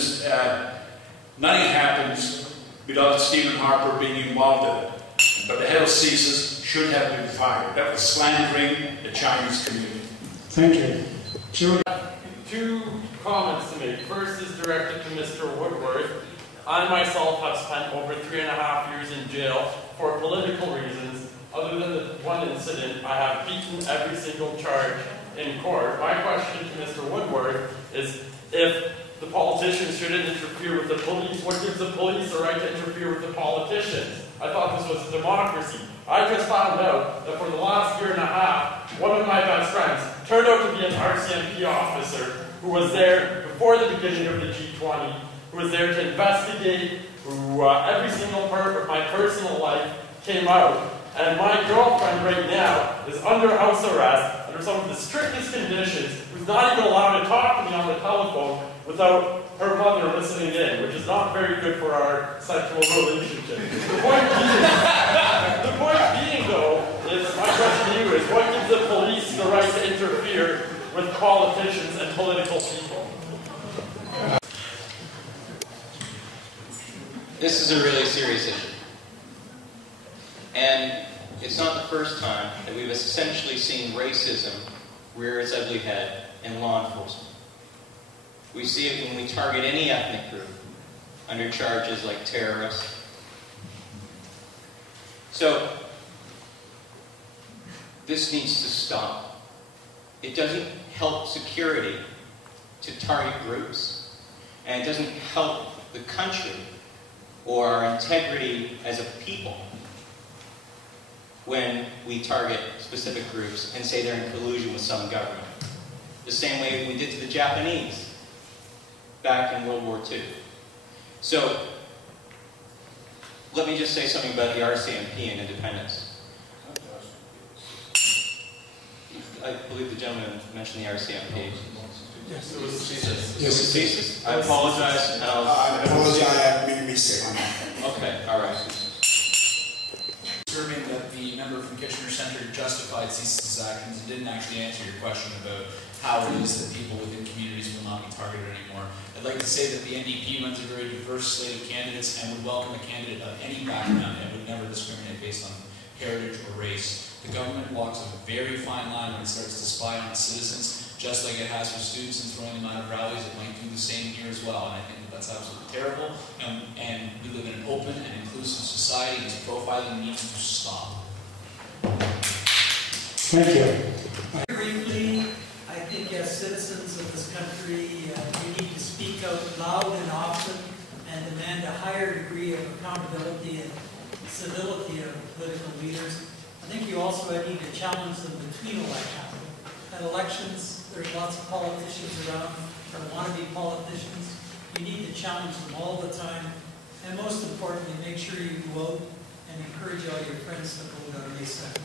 this, nothing happens without Stephen Harper being involved in it. But the head of COCCC should have been fired. That was slandering the Chinese community. Thank you. Sure. Two comments to make. First is directed to Mr. Woodworth. I myself have spent over 3.5 years in jail for political reasons. Other than the one incident, I have beaten every single charge in court. My question to Mr. Woodworth is, if the politicians shouldn't interfere with the police, what gives the police the right to interfere with the politicians? I thought this was a democracy. I just found out that for the last 1.5 years, one of my best friends turned out to be an RCMP officer who was there before the beginning of the G20, who was there to investigate, who every single part of my personal life came out. And my girlfriend right now is under house arrest under some of the strictest conditions, who's not even allowed to talk to me on the telephone without her mother listening in, which is not very good for our sexual relationship. The point being, though, is my question to you is, what gives the police the right to interfere with politicians and political people? This is a really serious issue. And it's not the first time that we've essentially seen racism rear its ugly head in law enforcement. We see it when we target any ethnic group under charges like terrorists. So, this needs to stop. It doesn't help security to target groups, and it doesn't help the country or our integrity as a people when we target specific groups and say they're in collusion with some government. The same way we did to the Japanese back in World War II. So, let me just say something about the RCMP and independence. I believe the gentleman mentioned the RCMP. Yes. It was COCCC. Yes, COCCC? I apologize. I apologize, I made a mistake on that. Okay, all right. Observing that the member from Kitchener Centre justified COCCC's actions and didn't actually answer your question about how it is that people within communities will not be targeted anymore. I'd like to say that the NDP runs a very diverse slate of candidates and would welcome a candidate of any background and would never discriminate based on heritage or race. The government walks a very fine line when it starts to spy on its citizens, just like it has for students and throwing them out of rallies. It might do the same here as well, and I think that that's absolutely terrible. And we live in an open and inclusive society, and this profiling needs to stop. Thank you. Briefly, I think as citizens of this country, we need to speak out loud and often and demand a higher degree of accountability and civility of political leaders. I think you also need to challenge them between elections. At elections, there's lots of politicians around or wannabe politicians. You need to challenge them all the time. And most importantly, make sure you go out and encourage all your friends to vote on May 2nd.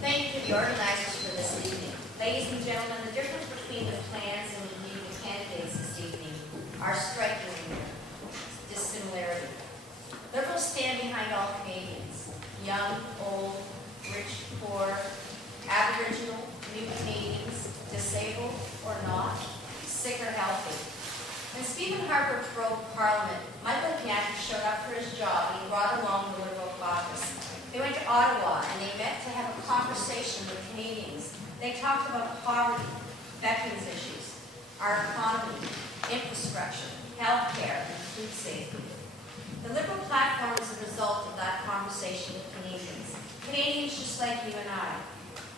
Thank you to the organizers for this evening. Ladies and gentlemen, the difference between the plans and the candidates this evening are striking in their dissimilarity. Liberals stand behind all Canadians, young, old, rich, poor, Aboriginal, new Canadians, disabled or not, sick or healthy. When Stephen Harper broke Parliament, Michael Piatti showed up for his job and he brought along the Liberal caucus. They went to Ottawa and they met to have a conversation with Canadians. They talked about poverty, veterans issues, our economy, infrastructure, health care, and food safety. The Liberal platform is a result of that conversation with Canadians. Canadians just like you and I.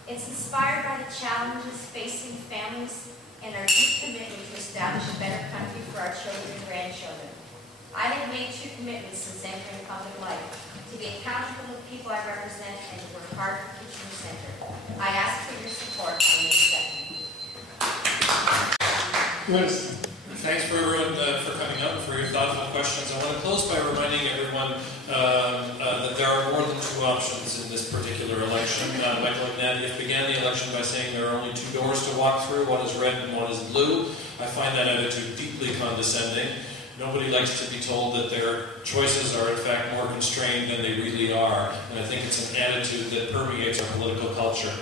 It's inspired by the challenges facing families and our deep commitment to establish a better country for our children and grandchildren. I have made 2 commitments since entering public life: to be accountable to the people I represent and to work hard for Kitchener Centre. I ask for your support on May 2nd. Yes. Thanks for everyone for coming out and for your thoughtful questions. I want to close by reminding everyone that there are more than 2 options in this particular election. Michael Ignatieff began the election by saying there are only 2 doors to walk through. One is red and one is blue. I find that attitude deeply condescending. Nobody likes to be told that their choices are in fact more constrained than they really are. And I think it's an attitude that permeates our political culture.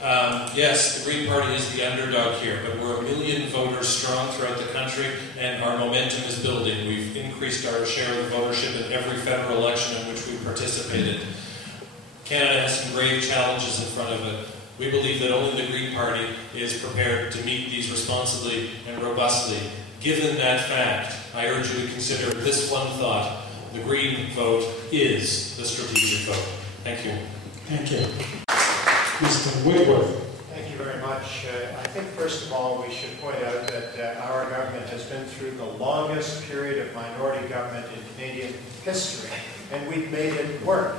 Yes, the Green Party is the underdog here, but we're 1 million voters strong throughout the country, and our momentum is building. We've increased our share of votership in every federal election in which we participated. Canada has some grave challenges in front of it. We believe that only the Green Party is prepared to meet these responsibly and robustly. Given that fact, I urge you to consider this one thought. The Green vote is the strategic vote. Thank you. Thank you. Mr. Whitworth. Thank you very much. I think, first of all, we should point out that our government has been through the longest period of minority government in Canadian history, and we've made it work.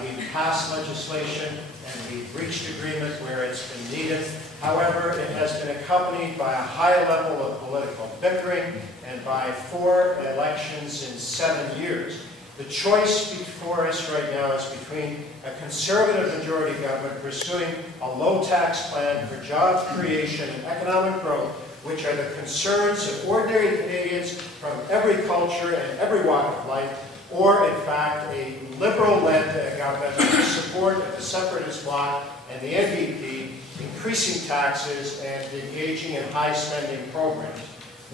We've passed legislation, and we've reached agreement where it's been needed. However, it has been accompanied by a high level of political bickering and by 4 elections in 7 years. The choice before us right now is between a conservative majority government pursuing a low-tax plan for job creation and economic growth, which are the concerns of ordinary Canadians from every culture and every walk of life, or in fact a liberal-led government with support of the separatist bloc and the NDP, increasing taxes and engaging in high-spending programs.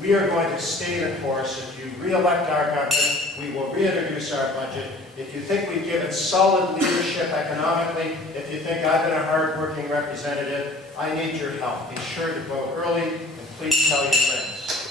We are going to stay the course. If you re-elect our government, we will reintroduce our budget. If you think we've given solid leadership economically, if you think I've been a hard-working representative, I need your help. Be sure to vote early, and please tell your friends.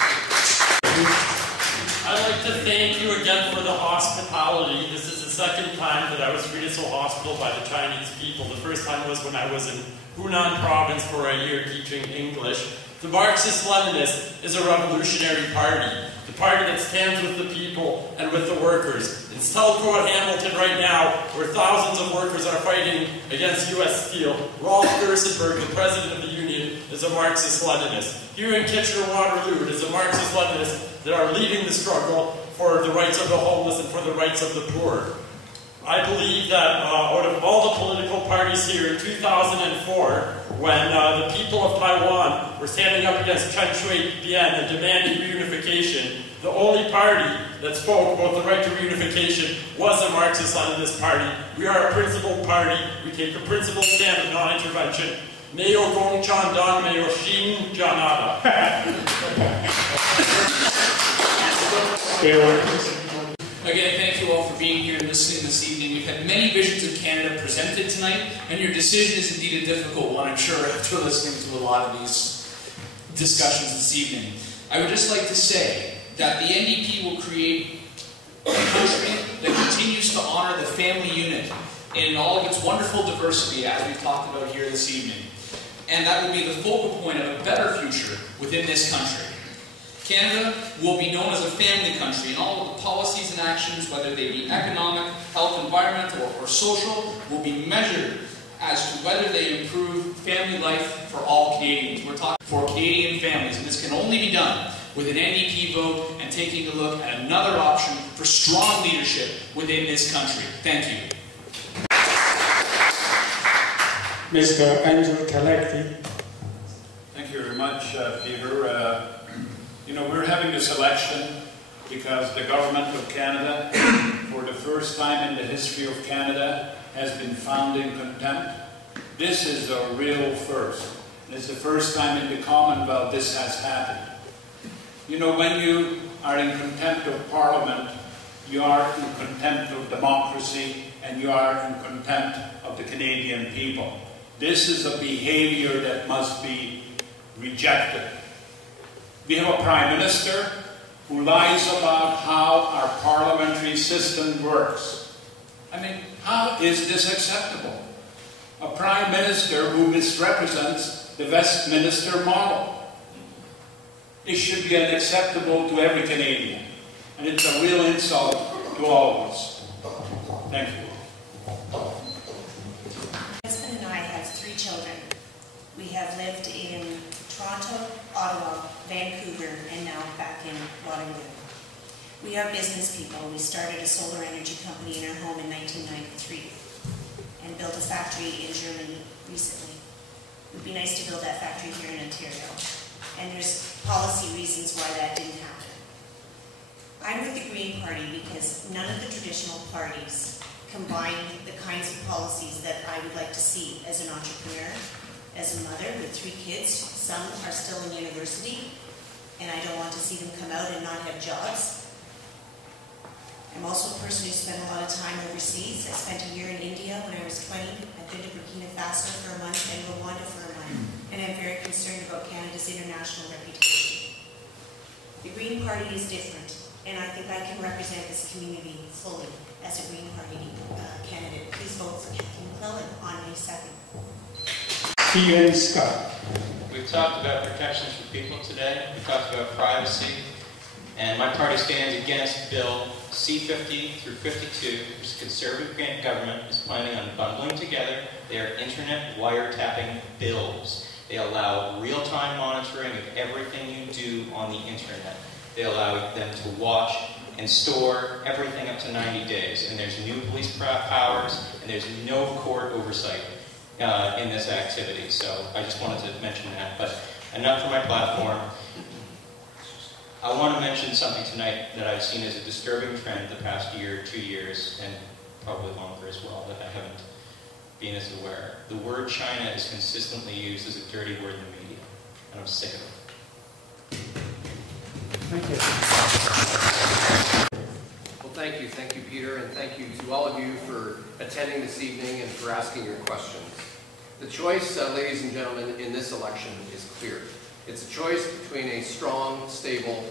I'd like to thank you again for the hospitality. This is the second time that I was treated so hospitable by the Chinese people. The first time was when I was in Hunan province for a year teaching English. The Marxist-Leninist is a revolutionary party, the party that stands with the people and with the workers. In Stelco at Hamilton right now, where thousands of workers are fighting against U.S. Steel, Rolf Gerstenberg, the president of the union, is a Marxist-Leninist. Here in Kitchener-Waterloo, it is a Marxist-Leninist that are leading the struggle for the rights of the homeless and for the rights of the poor. I believe that out of all the political parties here in 2004, when the people of Taiwan were standing up against Chen Shui-bian and demanding reunification, the only party that spoke about the right to reunification was the Marxist-Leninist Party. We are a principled party. We take a principled stand of non-intervention. Mayo Gongchan Dan Mayo Xin Janada. Again, thank you all for being here and listening this evening. We've had many visions of Canada presented tonight, and your decision is indeed a difficult one, I'm sure, after listening to a lot of these discussions this evening. I would just like to say that the NDP will create a country that continues to honor the family unit in all of its wonderful diversity, as we've talked about here this evening. And that will be the focal point of a better future within this country. Canada will be known as a family country, and all of the policies and actions, whether they be economic, health, environmental, or social, will be measured as to whether they improve family life for all Canadians. We're talking for Canadian families, and this can only be done with an NDP vote and taking a look at another option for strong leadership within this country. Thank you. Mr. Andrew Telegdi. Thank you very much, Peter. You know, we're having this election because the government of Canada, for the first time in the history of Canada, has been found in contempt. This is a real first. It's the first time in the Commonwealth this has happened. You know, when you are in contempt of Parliament, you are in contempt of democracy, and you are in contempt of the Canadian people. This is a behavior that must be rejected. We have a Prime Minister who lies about how our parliamentary system works. I mean, how is this acceptable? A Prime Minister who misrepresents the Westminster model. It should be unacceptable to every Canadian. And it's a real insult to all of us. Thank you. My husband and I have 3 children. We have lived in Toronto, Ottawa, Vancouver, and now back in Waterloo. We are business people. We started a solar energy company in our home in 1993 and built a factory in Germany recently. It would be nice to build that factory here in Ontario. And there's policy reasons why that didn't happen. I'm with the Green Party because none of the traditional parties combine the kinds of policies that I would like to see as an entrepreneur as a mother with 3 kids. Some are still in university, and I don't want to see them come out and not have jobs. I'm also a person who spent a lot of time overseas. I spent a year in India when I was 20. I've been to Burkina Faso for a month and Rwanda for a month, and I'm very concerned about Canada's international reputation. The Green Party is different, and I think I can represent this community fully as a Green Party candidate. Please vote for Kathy McClellan on May 2nd. Stephen Scott. We've talked about protections for people today. We've talked about privacy. And my party stands against Bill C-50 through 52, which the Conservative government is planning on bundling together. They are internet wiretapping bills. They allow real-time monitoring of everything you do on the internet. They allow them to watch and store everything up to 90 days. And there's new police powers, and there's no court oversight in this activity. So I just wanted to mention that. But enough for my platform. I want to mention something tonight that I've seen as a disturbing trend the past year, 2 years, and probably longer as well, that I haven't been as aware. The word China is consistently used as a dirty word in the media, and I'm sick of it. Thank you. Well, thank you. Thank you, Peter, and thank you to all of you for attending this evening and for asking your questions. The choice, ladies and gentlemen, in this election is clear. It's a choice between a strong, stable,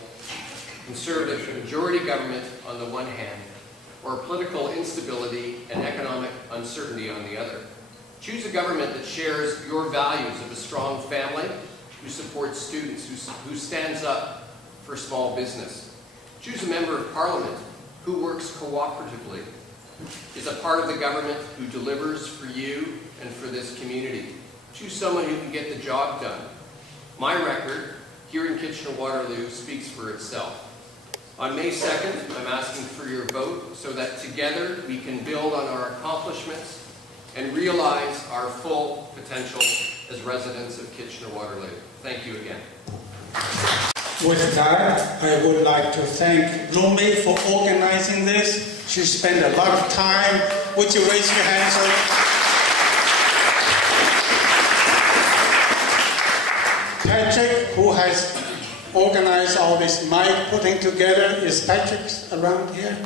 conservative majority government on the one hand, or political instability and economic uncertainty on the other. Choose a government that shares your values of a strong family, who supports students, who stands up for small business. Choose a member of Parliament who works cooperatively, is a part of the government who delivers for you and for this community. Choose someone who can get the job done. My record here in Kitchener-Waterloo speaks for itself. On May 2nd, I'm asking for your vote so that together we can build on our accomplishments and realize our full potential as residents of Kitchener-Waterloo. Thank you again. With that, I would like to thank Rumi for organizing this. She spent a lot of time. Would you raise your hands up? Patrick, who has organized all this mic putting together. Is Patrick around here?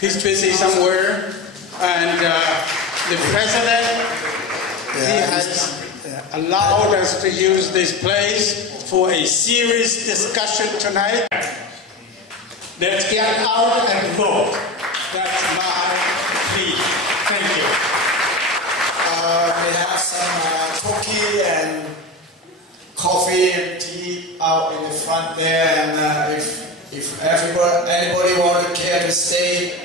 He's busy somewhere. And the president, he has allowed us to use this place for a serious discussion tonight. Let's get out and vote. That's my plea. Thank you. We have some cookie and coffee and tea out in the front there, and if anybody care to stay,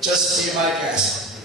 just be my guest.